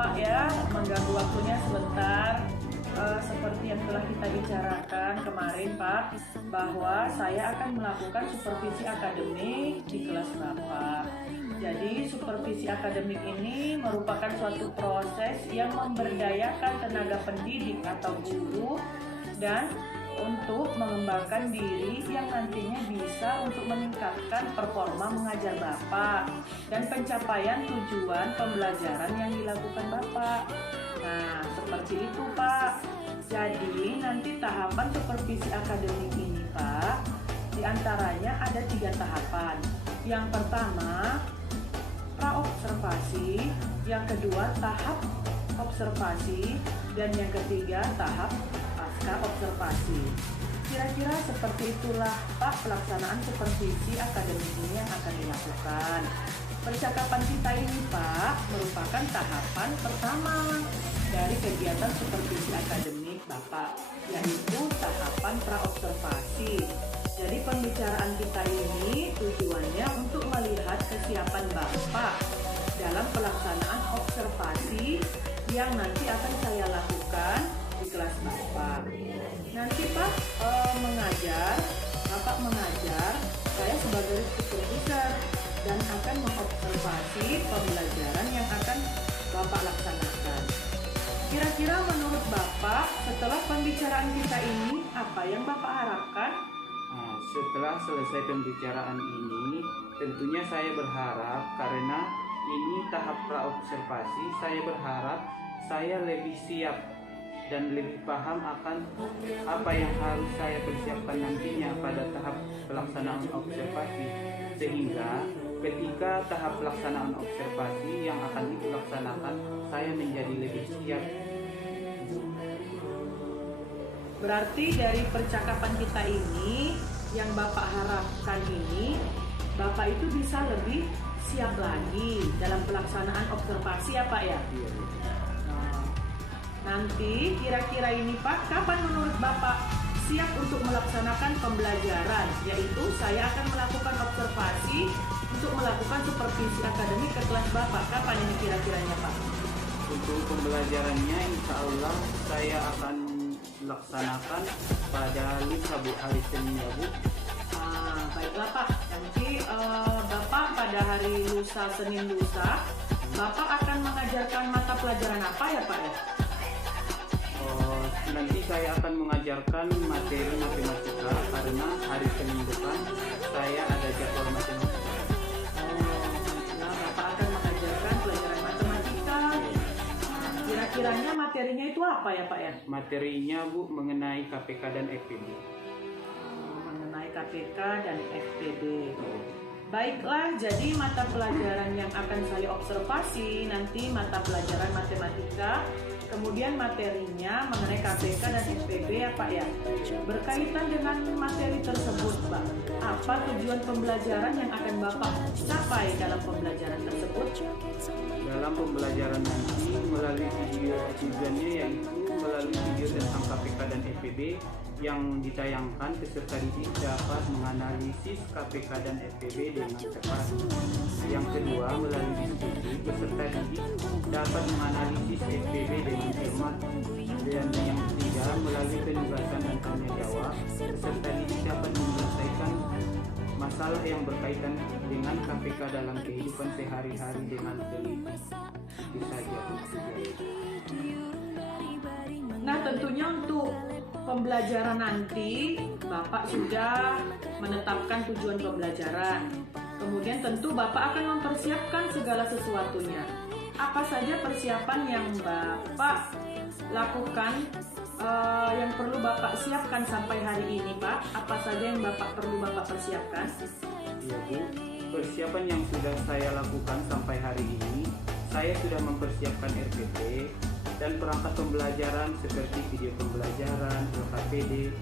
Pak ya, mengganggu waktunya sebentar. Seperti yang telah kita bicarakan kemarin Pak, bahwa saya akan melakukan supervisi akademik di kelas Bapak. Jadi supervisi akademik ini merupakan suatu proses yang memberdayakan tenaga pendidik atau guru dan untuk mengembangkan diri yang nantinya bisa untuk meningkatkan performa mengajar Bapak dan pencapaian tujuan pembelajaran yang dilakukan Bapak. Nah, seperti itu Pak. Jadi nanti tahapan supervisi akademik ini Pak, diantaranya ada 3 tahapan. Yang pertama, praobservasi, yang kedua tahap observasi, dan yang ketiga tahap pasca observasi. Kira-kira seperti itulah Pak pelaksanaan supervisi akademik ini yang akan dilakukan. Percakapan kita ini Pak merupakan tahapan pertama dari kegiatan supervisi akademik Bapak, yaitu tahapan praobservasi. Jadi pembicaraan kita ini tujuannya untuk melihat kesiapan Bapak dalam pelaksanaan observasi yang nanti akan saya lakukan di kelas Bapak. Nanti Pak Bapak mengajar, saya sebagai supervisor dan akan mengobservasi pembelajaran yang akan Bapak laksanakan. Kira-kira menurut Bapak, setelah pembicaraan kita ini, apa yang Bapak harapkan? Nah, setelah selesai pembicaraan ini, tentunya saya berharap karena ini tahap praobservasi, saya berharap saya lebih siap dan lebih paham akan apa yang harus saya persiapkan nantinya pada tahap pelaksanaan observasi, sehingga ketika tahap pelaksanaan observasi yang akan dilaksanakan, saya menjadi lebih siap. Berarti dari percakapan kita ini, yang Bapak harapkan ini, Bapak itu bisa lebih siap lagi dalam pelaksanaan observasi ya Pak ya? Nanti kira-kira ini Pak, kapan menurut Bapak siap untuk melaksanakan pembelajaran? Yaitu saya akan melakukan observasi untuk melakukan supervisi akademik ke kelas Bapak. Kapan ini kira-kiranya Pak? Untuk pembelajarannya insya Allah saya akan laksanakan pada lusa Bu, hari Senin ya Bu. Baiklah Pak, nanti Bapak pada hari lusa, Senin lusa, Bapak akan mengajarkan mata pelajaran apa ya Pak ya? Nanti saya akan mengajarkan materi matematika karena hari Senin depan saya ada jadwal matematika. Nah, Bapak akan mengajarkan pelajaran matematika. Kira-kiranya materinya itu apa ya Pak ya? Materinya Bu mengenai KPK dan FPB. Mengenai KPK dan FPB. Baiklah, jadi mata pelajaran yang akan saya observasi nanti mata pelajaran matematika, kemudian materinya mengenai KPK dan FPB ya Pak ya. Berkaitan dengan materi tersebut Pak, apa tujuan pembelajaran yang akan Bapak capai dalam pembelajaran tersebut? Dalam pembelajaran nanti melalui video tujuannya yaitu melalui video tentang KPK dan FPB yang ditayangkan, peserta didik dapat menganalisis KPK dan FPB dengan cepat. Yang kedua, melalui diskusi, peserta didik dapat menganalisis FPB dengan cermat. Dan yang ketiga, melalui penugasan dan tanya jawab, peserta didik dapat menyelesaikan masalah yang berkaitan dengan KPK dalam kehidupan sehari-hari dengan teliti. Itu saja. Nah, tentunya untuk pembelajaran nanti Bapak sudah menetapkan tujuan pembelajaran. Kemudian tentu Bapak akan mempersiapkan segala sesuatunya. Apa saja persiapan yang Bapak lakukan, yang perlu Bapak siapkan sampai hari ini Pak? Apa saja yang perlu Bapak persiapkan? Ya Bu, persiapan yang sudah saya lakukan sampai hari ini, saya sudah mempersiapkan RPP dan perangkat pembelajaran seperti video pembelajaran, LKPD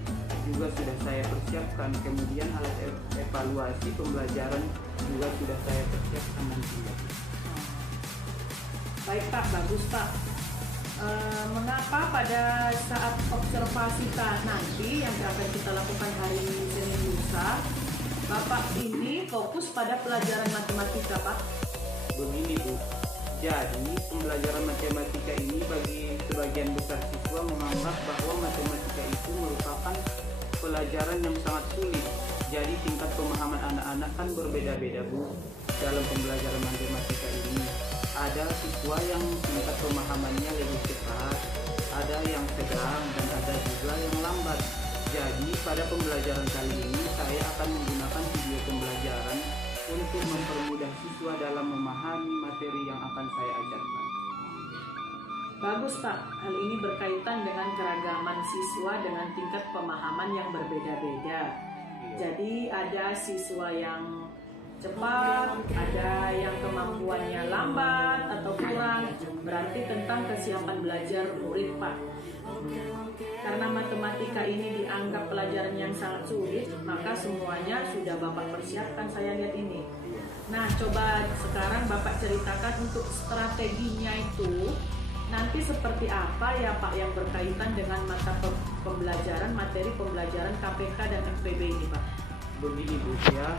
juga sudah saya persiapkan. Kemudian alat evaluasi pembelajaran juga sudah saya persiapkan nantinya. Baik Pak, bagus Pak. Mengapa pada saat observasi nanti yang akan kita lakukan hari Senin lusa, Bapak ini fokus pada pelajaran matematika Pak? Begini Bu, Jadi, pembelajaran matematika ini bagi sebagian besar siswa menganggap bahwa matematika itu merupakan pelajaran yang sangat sulit. Jadi, tingkat pemahaman anak-anak kan berbeda-beda, Bu. Dalam pembelajaran matematika ini, ada siswa yang tingkat pemahamannya lebih cepat, ada yang sedang, dan ada juga yang lambat. Jadi, pada pembelajaran kali ini, saya akan menggunakan video pembelajaran untuk mempermudah siswa dalam memahami materi yang akan saya ajarkan. Bagus Pak, hal ini berkaitan dengan keragaman siswa dengan tingkat pemahaman yang berbeda-beda. Jadi ada siswa yang cepat, ada yang kemampuannya lambat atau kurang, berarti tentang kesiapan belajar murid Pak. Karena matematika ini dianggap pelajaran yang sangat sulit, maka semuanya sudah Bapak persiapkan, saya lihat ini. Nah, coba sekarang Bapak ceritakan untuk strateginya itu nanti seperti apa ya Pak yang berkaitan dengan mata pembelajaran, materi pembelajaran KPK dan FPB ini Pak. Begini Bu ya,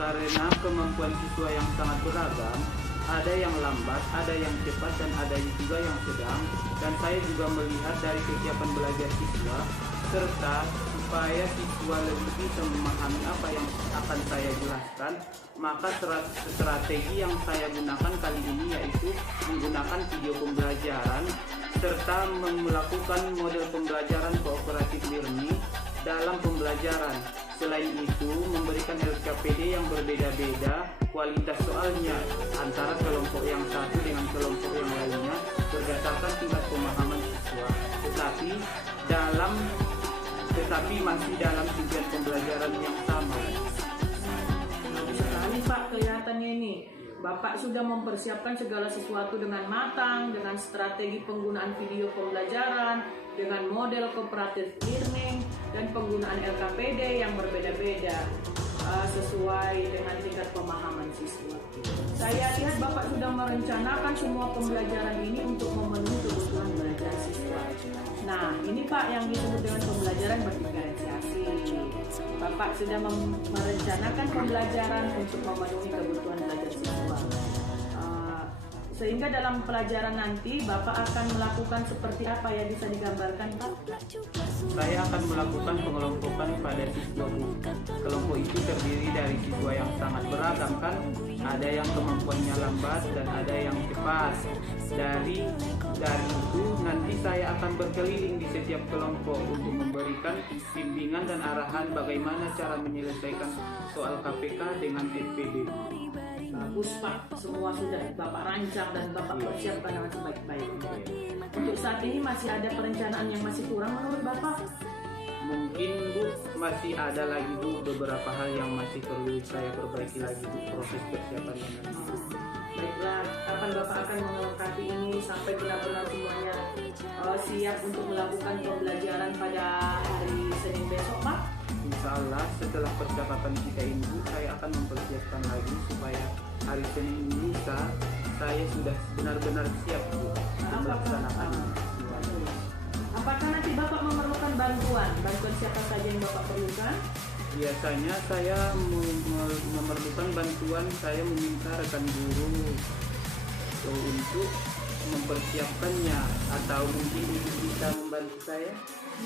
karena kemampuan siswa yang sangat beragam, ada yang lambat, ada yang cepat, dan ada juga yang sedang. Dan saya juga melihat dari kesiapan belajar siswa, serta supaya siswa lebih bisa memahami apa yang akan saya jelaskan, maka strategi yang saya gunakan kali ini yaitu menggunakan video pembelajaran serta melakukan model pembelajaran cooperative learning dalam pembelajaran. Selain itu, memberikan LKPD yang berbeda-beda kualitas soalnya antara kelompok yang satu dengan kelompok yang lainnya berdasarkan tingkat pemahaman siswa, tetapi masih dalam tujuan pembelajaran yang sama. Bagus sekali Pak, kelihatannya ini Bapak sudah mempersiapkan segala sesuatu dengan matang, dengan strategi penggunaan video pembelajaran, dengan model cooperative learning, dan penggunaan LKPD yang berbeda-beda sesuai dengan tingkat pemahaman siswa. Saya lihat Bapak sudah merencanakan semua pembelajaran ini untuk memenuhi kebutuhan belajar siswa. Nah, ini Pak yang disebut dengan pembelajaran berdiferensiasi. Bapak sudah merencanakan pembelajaran untuk memenuhi kebutuhan belajar siswa. Sehingga dalam pelajaran nanti Bapak akan melakukan seperti apa ya, bisa digambarkan Pak? Saya akan melakukan pengelompokan pada siswa Bu. Kelompok itu terdiri dari siswa yang sangat beragam kan, ada yang kemampuannya lambat dan ada yang cepat. Dari itu nanti saya akan berkeliling di setiap kelompok untuk memberikan bimbingan dan arahan bagaimana cara menyelesaikan soal KPK dengan FPB. Bagus Pak, semua sudah Bapak rancang dan Bapak persiapkan dengan sebaik-baiknya. Untuk saat ini masih ada perencanaan yang masih kurang menurut Bapak? Mungkin Bu, masih ada lagi Bu beberapa hal yang masih perlu saya perbaiki lagi Bu, proses persiapannya nanti. Baiklah, kapan Bapak akan melengkapi ini sampai benar-benar semuanya siap untuk melakukan pembelajaran pada hari Senin besok Pak? Insya Allah setelah percakapan kita ini Bu, saya akan mempersiapkan lagi supaya hari Senin lusa saya sudah benar-benar siap Bu melaksanakan. Apakah nanti Bapak memerlukan bantuan siapa saja yang Bapak perlukan? Biasanya saya memerlukan bantuan, saya meminta rekan guru untuk mempersiapkannya, atau mungkin Ibu bisa membantu saya?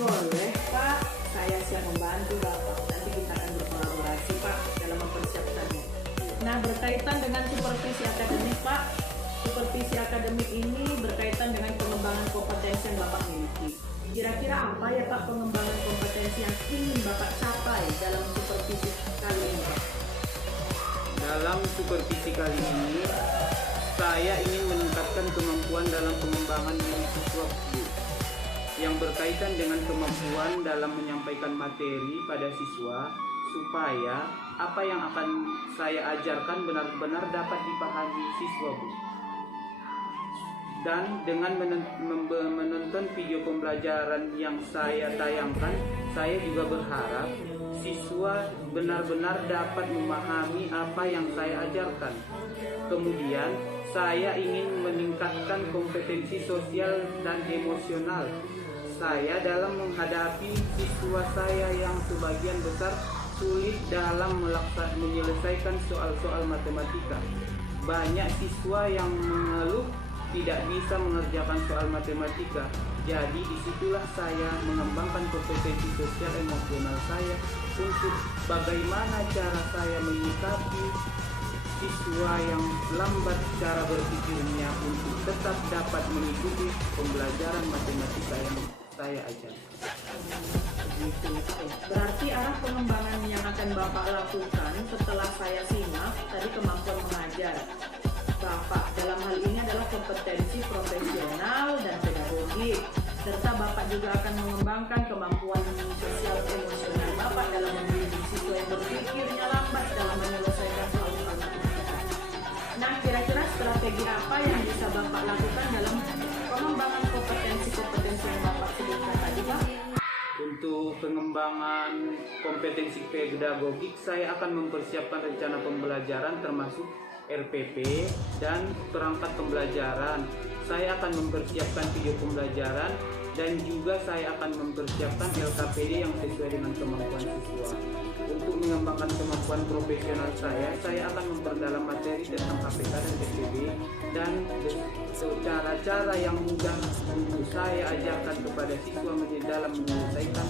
Boleh Pak, saya siap membantu Bapak. Nanti kita akan berkolaborasi Pak dalam mempersiapkannya. Nah, berkaitan dengan supervisi akademik Pak, supervisi akademik ini berkaitan dengan pengembangan kompetensi yang Bapak miliki. Kira-kira apa ya Pak pengembangan kompetensi yang ingin Bapak capai dalam supervisi kali ini Pak? Dalam supervisi kali ini, saya ingin meningkatkan kemampuan dalam pengembangan siswa yang berkaitan dengan kemampuan dalam menyampaikan materi pada siswa, supaya apa yang akan saya ajarkan benar-benar dapat dipahami siswa Bu. Dan dengan menonton video pembelajaran yang saya tayangkan, saya juga berharap siswa benar-benar dapat memahami apa yang saya ajarkan. Kemudian, saya ingin meningkatkan kompetensi sosial dan emosional saya dalam menghadapi siswa saya yang sebagian besar sulit dalam menyelesaikan soal-soal matematika. Banyak siswa yang mengeluh tidak bisa mengerjakan soal matematika. Jadi disitulah saya mengembangkan kompetensi sosial emosional saya untuk bagaimana cara saya menyikapi siswa yang lambat cara berpikirnya untuk tetap dapat mengikuti pembelajaran matematika yang saya ajar. Berarti arah pengembangan yang akan Bapak lakukan setelah saya simak tadi kemampuan mengajar Bapak dalam hal ini adalah kompetensi profesional dan pedagogik, serta Bapak juga akan mengembangkan kemampuan sosial emosional Bapak dalam membimbing siswa yang berpikirnya lambat dalam menyelesaikan soal-soal matematika. Nah, kira-kira strategi apa yang bisa Bapak lakukan dalam pengembangan kompetensi-kompetensi yang Bapak sebutkan tadi, Pak? Untuk pengembangan kompetensi pedagogik, saya akan mempersiapkan rencana pembelajaran termasuk RPP dan perangkat pembelajaran. Saya akan mempersiapkan video pembelajaran dan juga saya akan mempersiapkan LKPD yang sesuai dengan kemampuan siswa. Untuk mengembangkan kemampuan profesional saya akan memperdalam materi tentang KPK dan TPB dan cara-cara yang mudah untuk saya ajarkan kepada siswa dalam menyelesaikan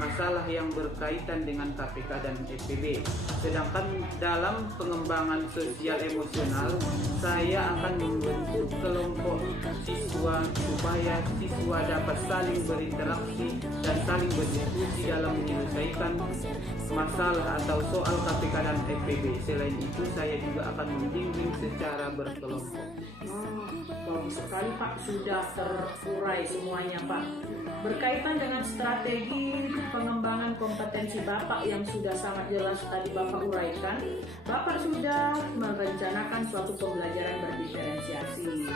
masalah yang berkaitan dengan KPK dan TPB. Sedangkan dalam pengembangan sosial emosional, saya akan membentuk kelompok siswa supaya siswa dapat saling berinteraksi dan saling berdiskusi dalam menyelesaikan masalah atau soal KPK dan TPB. Selain itu, saya juga akan membimbing secara berkelompok. Bagus sekali Pak, sudah terurai semuanya Pak. Berkaitan dengan strategi pengembangan kompetensi Bapak yang sudah sangat jelas tadi Bapak uraikan, Bapak sudah merencanakan suatu pembelajaran berdiferensiasi,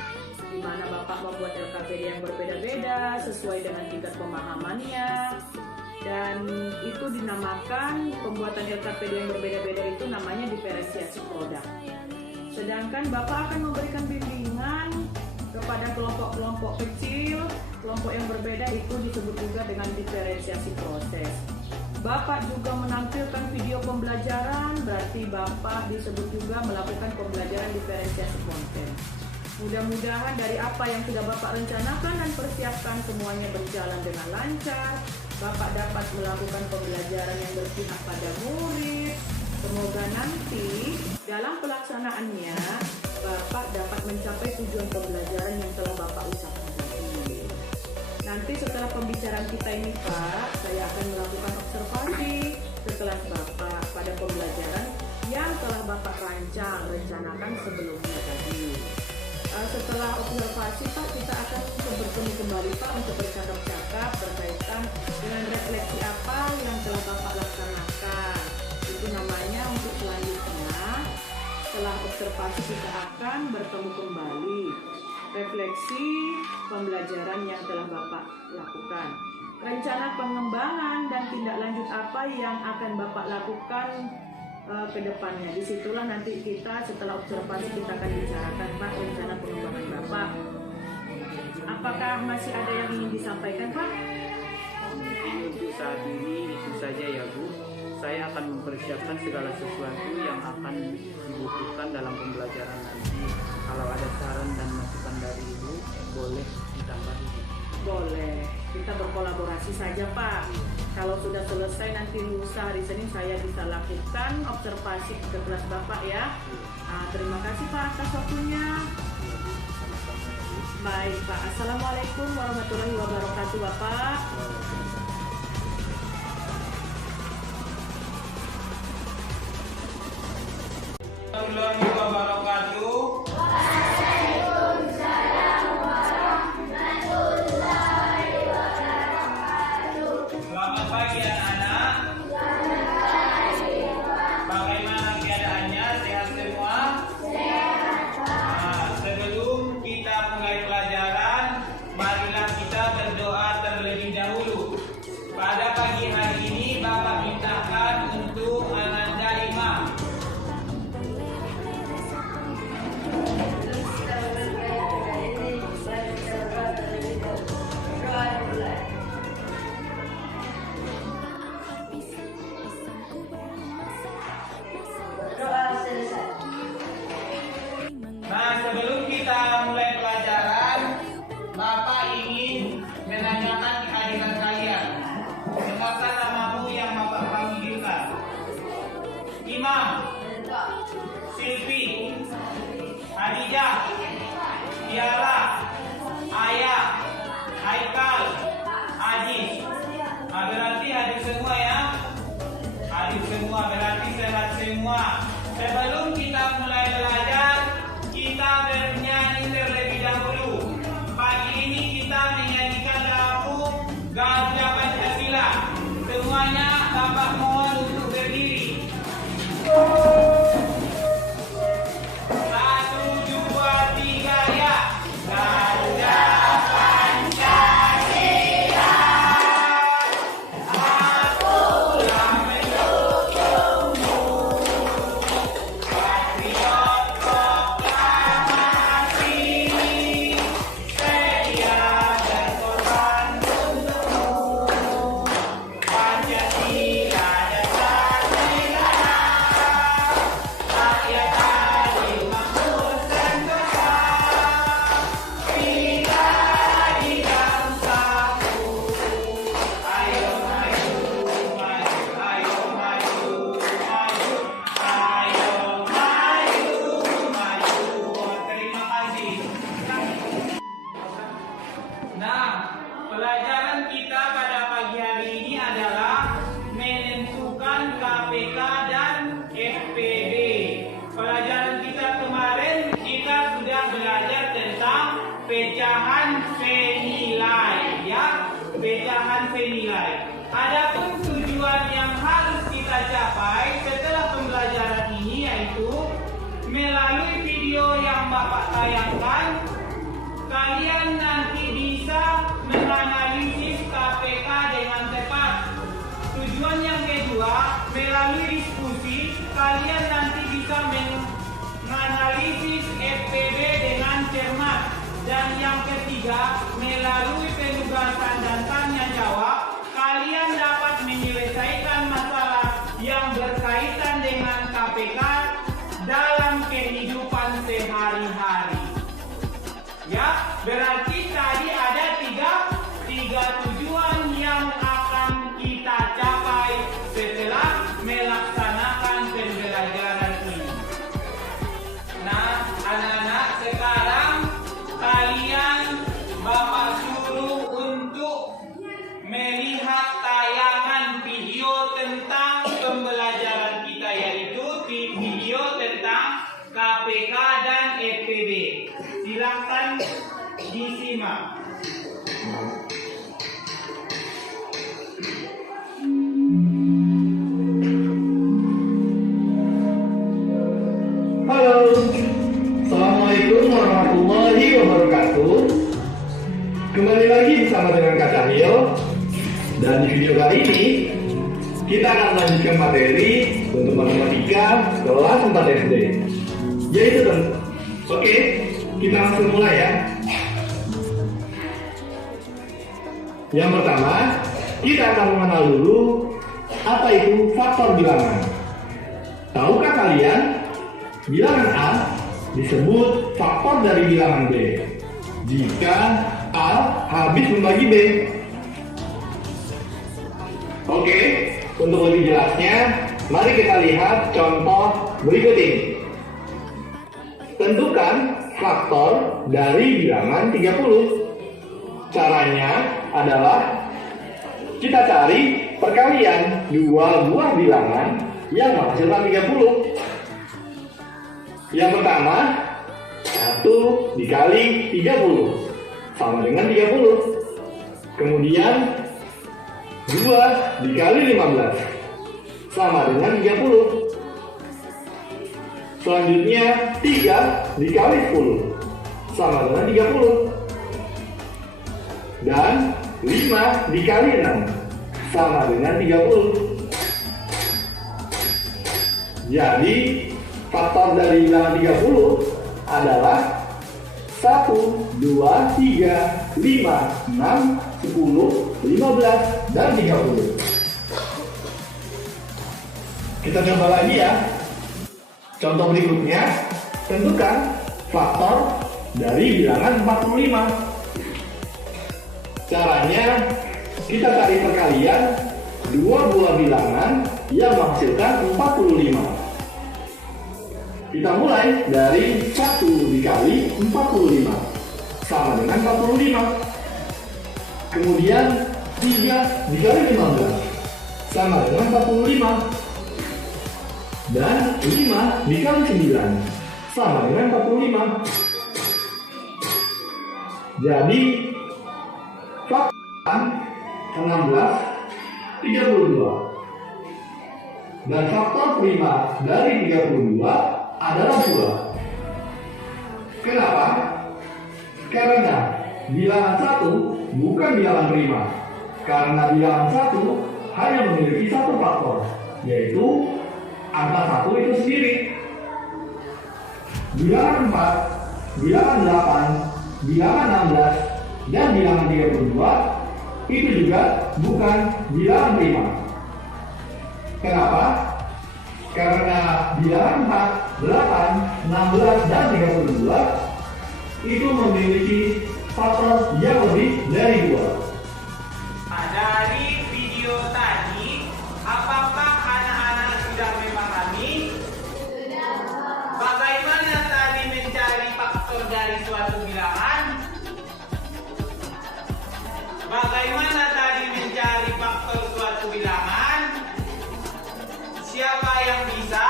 di mana Bapak membuat LKPD yang berbeda-beda sesuai dengan tingkat pemahamannya, dan itu dinamakan pembuatan LKPD yang berbeda-beda itu namanya diferensiasi produk. Sedangkan Bapak akan memberikan bimbingan kepada kelompok-kelompok kecil, kelompok yang berbeda itu disebut juga dengan diferensiasi proses. Bapak juga menampilkan video pembelajaran, berarti Bapak disebut juga melakukan pembelajaran diferensiasi konten. Mudah-mudahan dari apa yang sudah Bapak rencanakan dan persiapkan semuanya berjalan dengan lancar. Bapak dapat melakukan pembelajaran yang berpihak pada murid. Semoga nanti dalam pelaksanaannya Bapak dapat mencapai tujuan pembelajaran yang telah Bapak usahakan tadi. Nanti setelah pembicaraan kita ini Pak, saya akan melakukan observasi sekelas Bapak pada pembelajaran yang telah Bapak rencanakan sebelumnya tadi. Setelah observasi Pak, kita akan bertemu kembali Pak untuk bercakap-cakap berkaitan dengan refleksi apa yang telah Bapak laksanakan. Itu namanya untuk selanjutnya setelah observasi kita akan bertemu kembali refleksi pembelajaran yang telah Bapak lakukan, rencana pengembangan dan tindak lanjut apa yang akan Bapak lakukan ke depannya. Disitulah nanti kita setelah observasi kita akan bicarakan Pak rencana pengembangan Bapak. Apakah masih ada yang ingin disampaikan Pak? Untuk saat ini itu saja ya Bu. Saya akan mempersiapkan segala sesuatu yang akan dibutuhkan dalam pembelajaran nanti. Kalau ada saran dan masukan dari Ibu, boleh ditambahin. Boleh, kita berkolaborasi saja Pak. Kalau sudah selesai nanti lusa hari Senin saya bisa lakukan observasi ke kelas Bapak ya. Terima kasih Pak atas waktunya. Baik Pak, Assalamualaikum warahmatullahi wabarakatuh Bapak. Warahmatullahi wabarakatuh. Waalaikumsalam warahmatullahi wabarakatuh. Selamat pagi anak-anak. Selamat pagi Pak. Bagaimana keadaannya? Sehat semua? Sehat Pak. Sebelum kita mulai pelajaran, marilah kita berdoa terlebih dahulu. Pada pagi hari ini Bapak mintakan untuk Ananda Imam. Tiara, Ayah, Haikal, Ajis. Berarti hadir semua ya. Hadir semua berarti sehat semua. Sebelum kita mulai belajar, kita bernyanyi terlebih dahulu. Pagi ini kita menyanyikan lagu Garuda Pancasila. Semuanya Bapak mohon untuk berdiri. 1, 2, 3 ya. Garuda Pancasila. Akulah mendukungmu. Patriot proklamasi. Sedia berkorban untukmu. Pancasila dasar negara. Rakyat adil makmur sentosa. Kita di bangsaku. Ayo maju, maju, ayo maju, maju. Ayo maju, maju. Terima kasih. Nah, pelajaran kita pada pagi hari ini adalah menentukan KPK dan FPB. Pelajaran kita kemarin kita sudah belajar tentang pecahan senilai, ya, pecahan senilai. Adapun tujuan yang harus kita capai setelah pembelajaran ini yaitu melalui video yang Bapak tayangkan, kalian nanti bisa menganalisis KPK dengan tepat. Tujuan yang kedua, melalui diskusi, kalian nanti bisa menganalisis FPB dengan cermat. Dan yang ketiga, melalui penugasan dan tanya jawab, kalian dapat menyelesaikan masalah yang berkaitan dengan KPK dalam kehidupan sehari-hari. Ya, berarti tadi ada tiga tujuan yang akan kita capai setelah melaksanakan pembelajaran ini. Nah, anak-anak, sekarang kalian Bapak suruh untuk melihat tayangan video tentang pembelajaran kita, yaitu video tentang KPK dan FPB. Silakan disimak. Halo, Assalamualaikum warahmatullahi wabarakatuh. Kembali lagi bersama dengan Kak Cahyo. Dan di video kali ini kita akan melanjutkan materi untuk matematika kelas 4 SD. Yaitu oke, kita langsung mulai ya. Yang pertama, kita akan mengenal dulu apa itu faktor bilangan. Tahukah kalian, bilangan A disebut faktor dari bilangan B jika A habis membagi B. Oke, untuk lebih jelasnya, mari kita lihat contoh berikut ini. Tentukan faktor dari bilangan 30. Caranya adalah kita cari perkalian dua buah bilangan yang menghasilkan 30. Yang pertama, 1 dikali 30 sama dengan 30. Kemudian 2 dikali 15 sama dengan 30. Selanjutnya 3 dikali 10 sama dengan 30. Dan 5 dikali 6 sama dengan 30. Jadi faktor dari bilangan 30 adalah 1, 2, 3, 5, 6, 10, 15, dan 30. Kita coba lagi ya. Contoh berikutnya, tentukan faktor dari bilangan 45. Caranya, kita cari perkalian dua buah bilangan yang menghasilkan 45. Kita mulai dari 1 dikali 45 sama dengan 45. Kemudian 3 dikali 15 sama dengan 45. Dan 5 dikali 9 sama dengan 45. Jadi faktor 16 32. Dan faktor prima dari 32 adalah 2. Kenapa? Karena bilangan 1 bukan bilangan prima. Karena bilangan 1 hanya memiliki satu faktor, yaitu angka 1 itu sendiri. Bilangan 4, bilangan 8, bilangan 16, dan bilangan 32 itu juga bukan bilangan prima. Kenapa? Karena bilangan 4, 8, 16, dan 32 itu memiliki faktor yang lebih dari 2. Nah, dari video tadi, apakah anak-anak sudah memahami bagaimana tadi mencari faktor dari suatu bilangan? Bagaimana tadi mencari faktor suatu bilangan? Siapa yang bisa?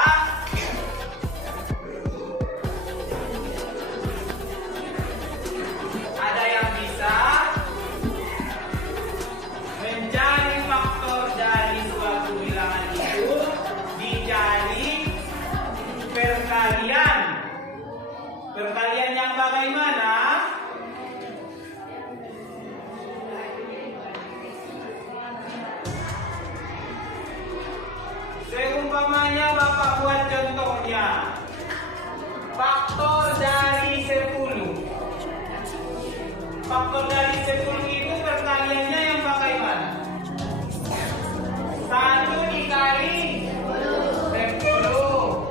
Ada yang bisa mencari faktor dari suatu bilangan itu dicari perkalian. Perkalian yang bagaimana? Seumpamanya Bapak buat contohnya. Faktor dari 10. Faktor dari 10 itu perkaliannya yang bagaimana? 1 dikali 10.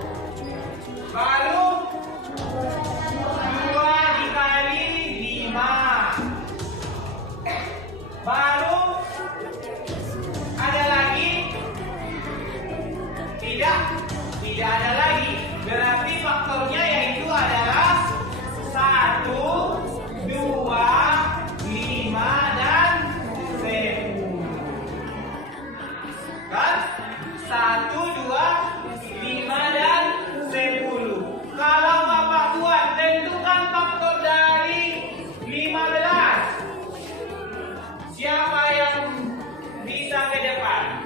Baru 2 dikali 5. Baru ada lagi? Tidak ada lagi. Berarti faktornya yaitu adalah 1, 2, 5, dan 10. Kan? 1, 2, 5, dan 10. Kalau Bapak buat, tentukan faktor dari 15. Siapa yang bisa ke depan?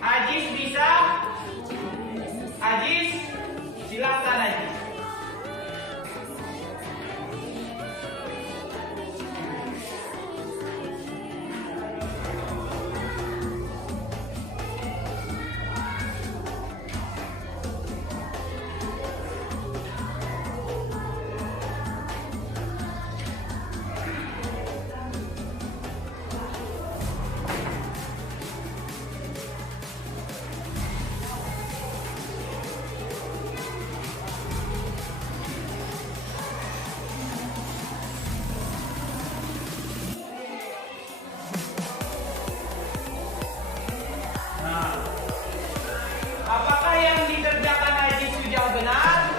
Ajis bisa? Ajis, silakan Ajis. Apakah yang dikerjakan Ajis sudah benar?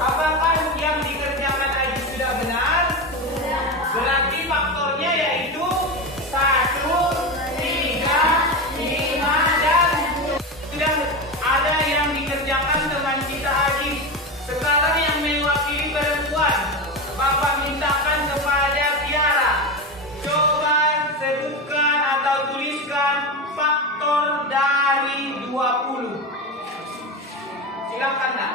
Apakah yang dikerjakan Ajis sudah benar? Berarti faktornya yaitu 1, 3, 5, dan sudah ada yang dikerjakan teman kita Ajis. Sekarang yang mewakili perempuan, Bapak mintakan kepada Tiara. Coba sebutkan atau tuliskan faktor dari 20. Silakan Nak.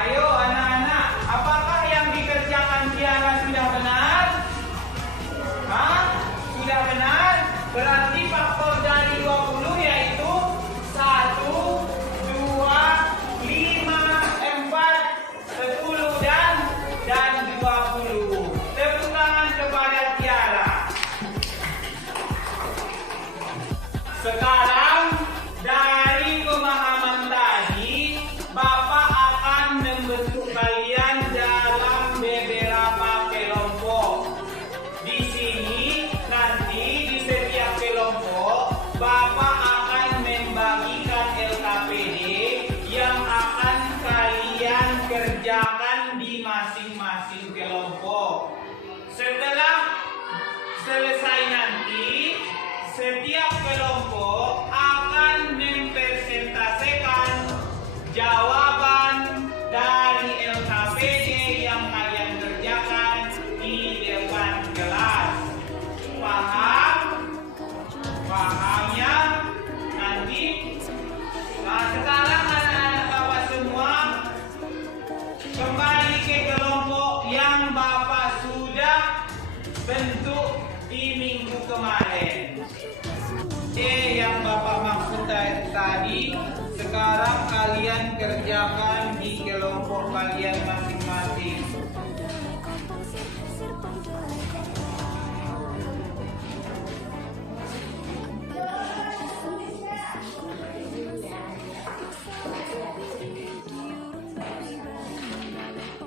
Ayo anak-anak, apakah yang dikerjakan Tiara sudah benar? Sudah benar? Berarti faktor dari 20 yaitu 1, Sekarang dari pemahaman tadi, Bapak akan membentuk kalian dalam beberapa kelompok. Di sini nanti di setiap kelompok Bapak akan membagikan LKPD yang akan kalian kerjakan di masing-masing kelompok. Setelah selesai nanti, setiap kelompok akan mempresentasikan jawaban dari LKPD yang kalian kerjakan di depan kelas. Paham? Pahamnya? Nanti? Nah, sekarang anak-anak Bapak semua kembali ke kelompok yang Bapak sudah bentuk di minggu kemarin. Yang Bapak maksud tadi, sekarang kalian kerjakan di kelompok kalian masing-masing.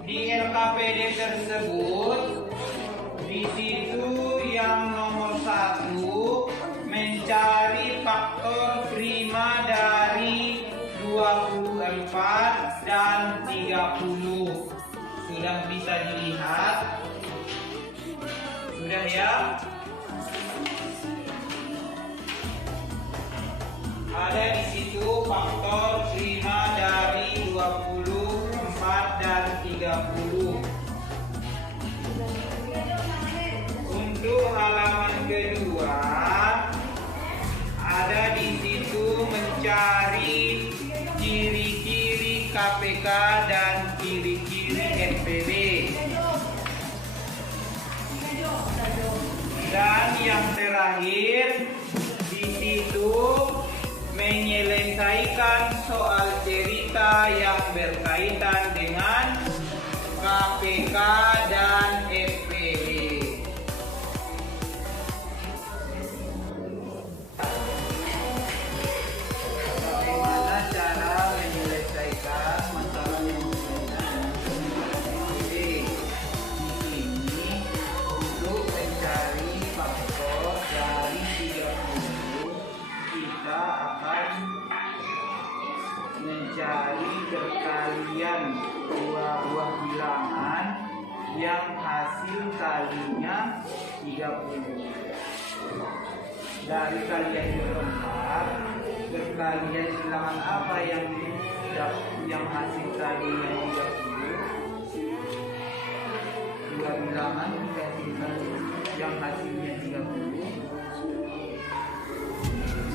Di LKPD tersebut, di situ yang nomor 1, mencari faktor prima dari 24 dan 30. Sudah bisa dilihat? Sudah ya? Ada di situ faktor prima dari 24 dan 30. Untuk halaman kedua, ada di situ mencari ciri-ciri KPK dan ciri-ciri SPB. Dan yang terakhir, di situ menyelesaikan soal cerita yang berkaitan dengan KPK dan SPB. Bagaimana cara menyelesaikan masalah yang berkaitan dengan SPB? Di sini untuk mencari faktor dari 30, kita akan mencari perkalian dua buah bilangan yang hasil kalinya 30. Dari kalian berempat, perkalian bilangan apa yang hasil kalinya 30? Dua bilangan yang hasilnya 30.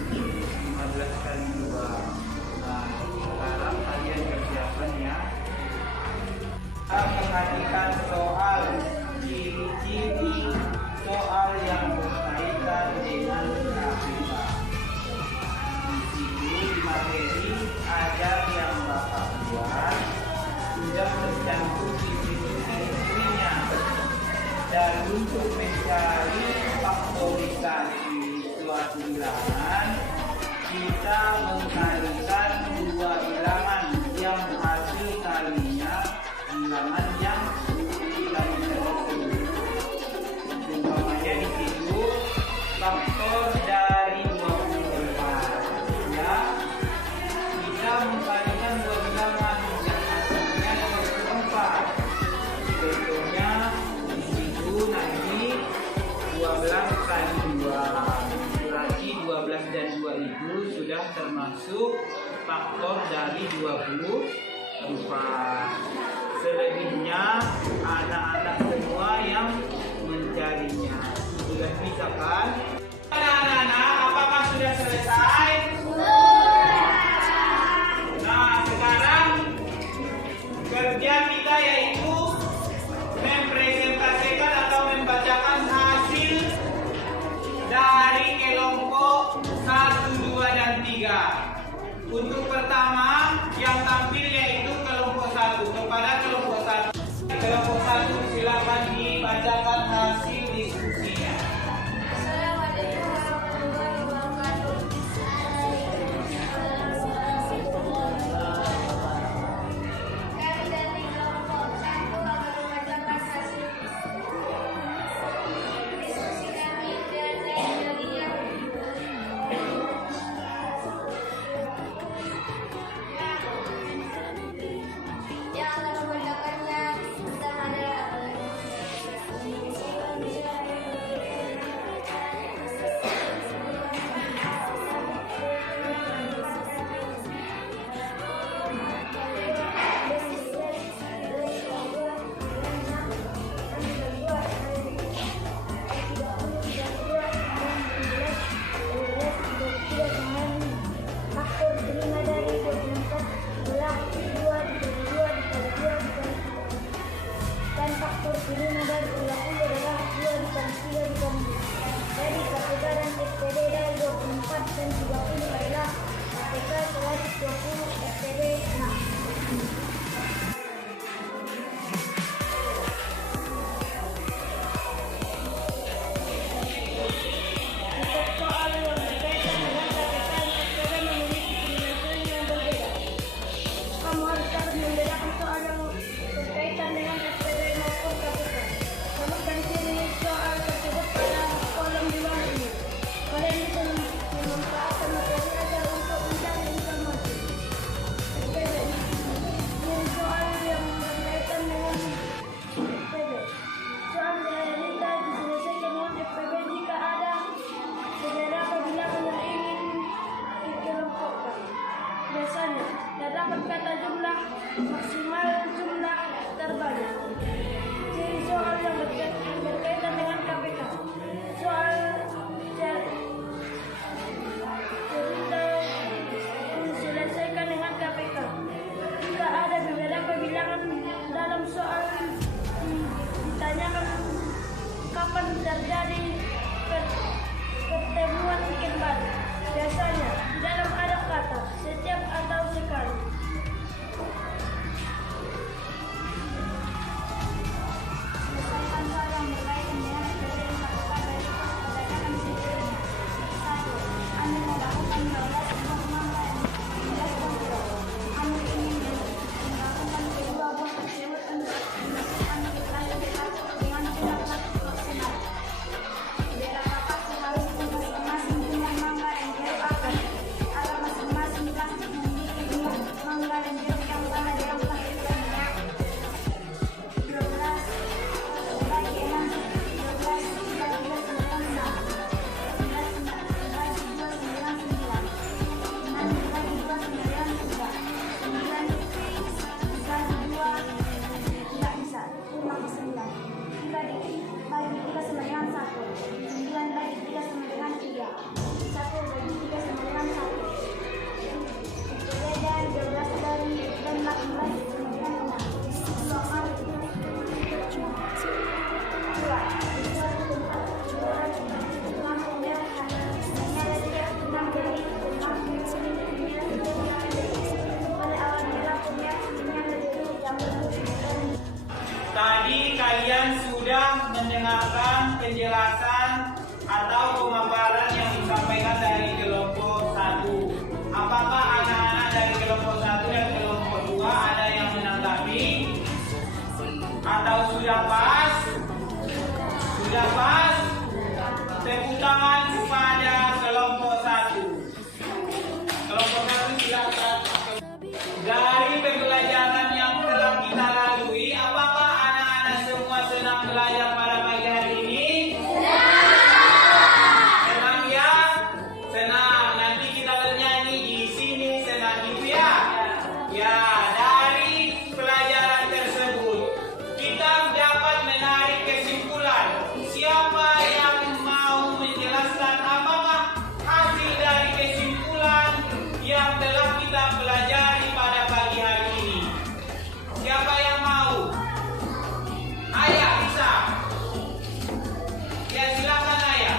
15 kali 2. Nah, sekarang kalian kerjakan ya. Kita perhatikan soal ciri-ciri soal yang berkaitan dengan KPK. Di situ di materi ada yang Bapak buat, sudah tercantum di situ ciri-cirinya. Dan untuk mencari faktorisasi suatu bilangan, kita mengkalikan dua bilangan yang hasil kalinya bilangan yang kita bisa tersebut. Umpamanya di situ faktor dari 24. Ya, kita mengkalikan dua bilangan yang hasilnya 24. Contohnya di situ nanti 12 kali 2. 12 dan 2 itu sudah termasuk faktor dari 24. Selebihnya anak-anak semua yang mencarinya. Sudah bisa kan? Anak-anak, apakah sudah selesai? Nah, sekarang kerja kita yaitu mempresentasikan atau membacakan hasil dari kelompok 1, 2, dan 3. Untuk pertama yang tampil yaitu kelompok 1. Kepada kelompok 1, kelompok 1 silakan dibacakan hasil diskusinya. Assalamualaikum warahmatullahi wabarakatuh. mendengarkan penjelasan atau pemaparan yang disampaikan dari kelompok 1. Apakah anak-anak dari kelompok 1 dan kelompok 2 ada yang menanggapi? Atau sudah pas? Sudah pas? Tepuk tangan kepada kelompok 1. Kelompok 1 silakan. Dari pembelajaran yang telah kita lalui, apakah anak-anak semua senang belajar pada pagi hari ini? Senang ya? Senang. Nanti kita bernyanyi di sini, senang gitu ya? Ya, dari pelajaran tersebut kita dapat menarik kesimpulan. Siapa yang mau menjelaskan apakah hasil dari kesimpulan yang telah kita pelajari pada pagi hari ini? Siapa yang mau? Ayah bisa? Ya, silakan Ayah.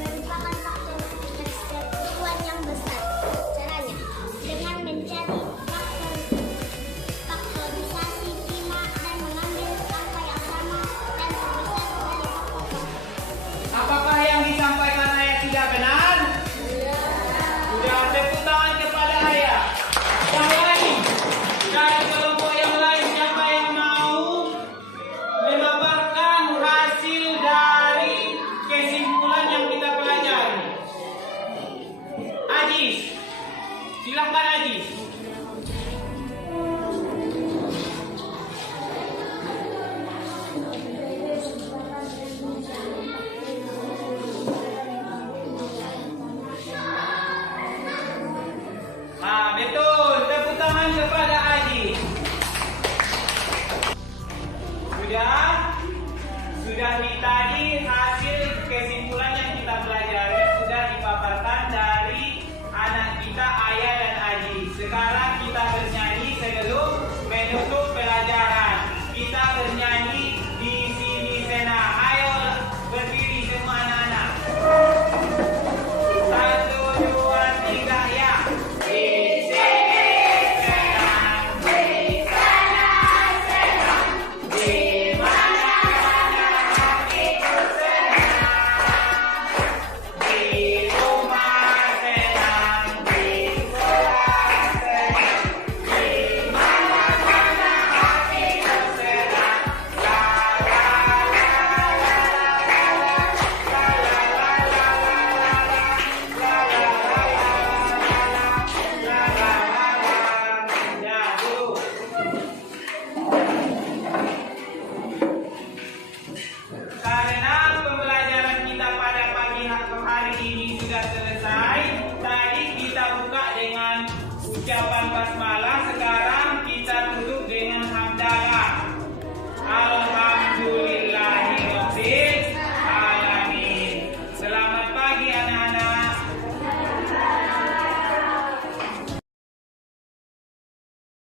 Merupakan faktor yang besar. Caranya dengan mencari faktorisasi prima dan mengambil angka yang sama dan terbesar dari faktor. Apakah yang disampaikan Ayah tidak benar? Sudah, tepuk tangan kepada Ayah. Yang lain, dari kelompok yang lain, siapa yang mau memaparkan hasil dari kesimpulan yang kita pelajari? Ajis, silakan Ajis. Nah, betul. Tepuk tangan kepada Ajis. Sudah tadi hasil kesimpulan yang kita pelajari sudah dipaparkan dari anak kita Ayah dan Ajis. Sekarang kita bernyanyi sebelum menutup